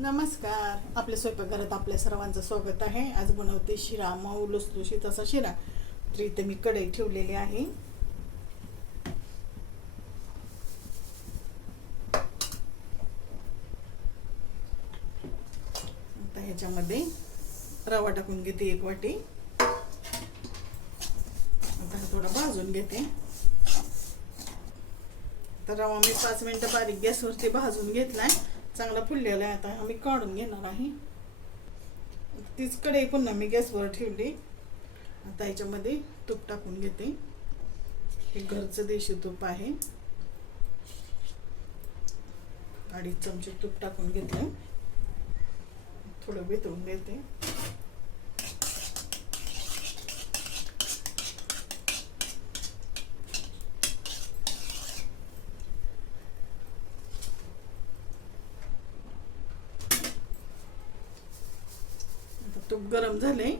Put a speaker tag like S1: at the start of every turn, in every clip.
S1: नमस्कार. आपल्या स्वयंपाकघरात आपल्या सर्वांचं स्वागत आहे. आज बनवते शिरा मऊ लुसलुशीत असा शिरा. तर इथे मी कढई ठेवलेली आहे. आता ह्याच्यामध्ये रवा टाकून घेते एक वाटी. आता थोडा भाजून घेते. तर रवा मी पाच मिनटं बारीक गॅसवरती भाजून घेतलाय. चांगला फुललेला आहे आता. आम्ही काढून घेणार आहे. तीच कढई पुन्हा मी गॅसवर ठेवली. आता याच्यामध्ये तूप टाकून घेते. हे घरचं देशी तूप आहे. अडीच चमचे तूप टाकून घेतलं थोडं वितळून घेते आता तूप गरम झाले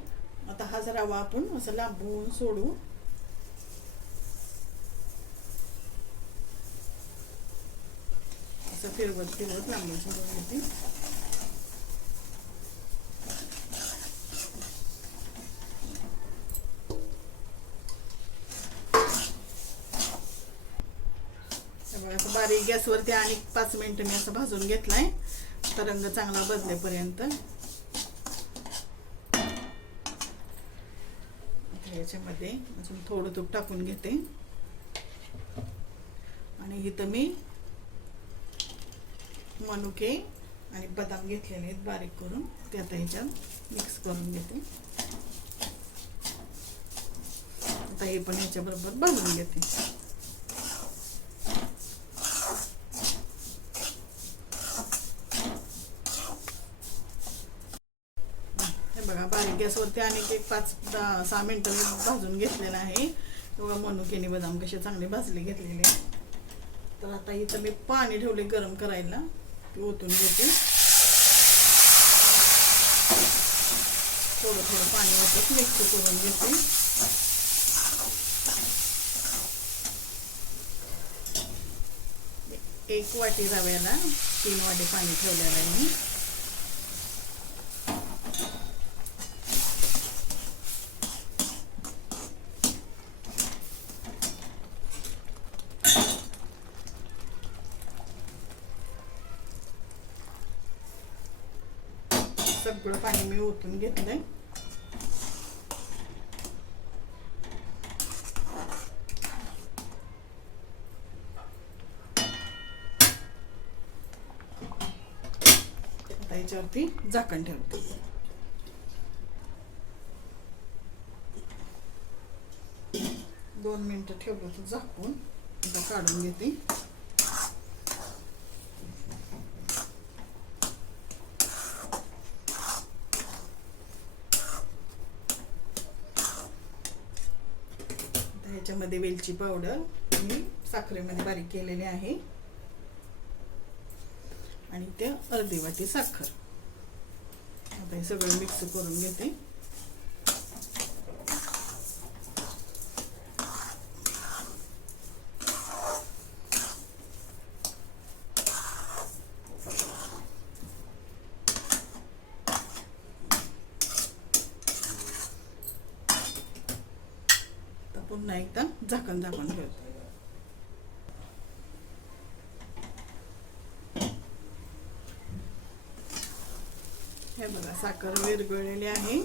S1: आता हा जरा रवा आपण असं लांबवून सोडू. असं फिरवत फिरवत लांबून सोडून घेते असं बारीक गॅसवरती आणि पाच मिनिटं मी असं भाजून घेतलाय. तर रंग चांगला बदलेपर्यंत आता याच्यामध्ये अजून थोडं तूप टाकून घेते. आणि इथं मी मनुके आणि बदाम घेतलेले आहेत बारीक करून. ते आता ह्याच्यात मिक्स करून घेते. आता हे पण ह्याच्याबरोबर भाजून घेते. हे बघा गॅसवरती आणि एक पाच दहा सहा मिनटं मी भाजून घेतलेलं आहे. किंवा मनुकेने बदाम कसे चांगले भाजले घेतलेले. आहे. तर आता इथं मी पाणी ठेवले गरम करायला. ती ओतून घेते. थोडं थोडं पाणी वाटत मिक्स करून घेते. एक वाटी रव्याला तीन वाटी पाणी ठेवलेलं आहे मी. सगळं पाणी मी ओतून घेतलंय. आता याच्यावरती झाकण ठेवते. दोन मिनिटं ठेवलं तर झाकून काढून घेते आता ह्याच्यामध्ये वेलची पावडर मी साखरेमध्ये बारीक केलेली आहे. आणि ते अर्धी वाटी साखर. आता हे सगळं मिक्स करून घेते. पुन्हा एकदा झाकण झाकण ठेवते. हे बघा साखर विरघळलेली आहे.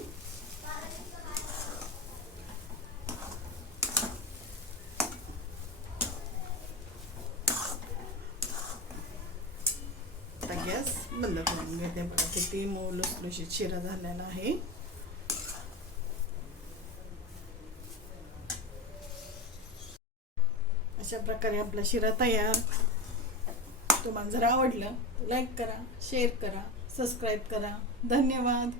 S1: गॅस बंद करून घेते. बघा किती मऊ लुसलुशीत शिरा झालेला आहे. अशा प्रकारे आपला शिरा तयार. तुम्हाला जर आवडलं लाईक करा शेअर करा सबस्क्राईब करा. धन्यवाद.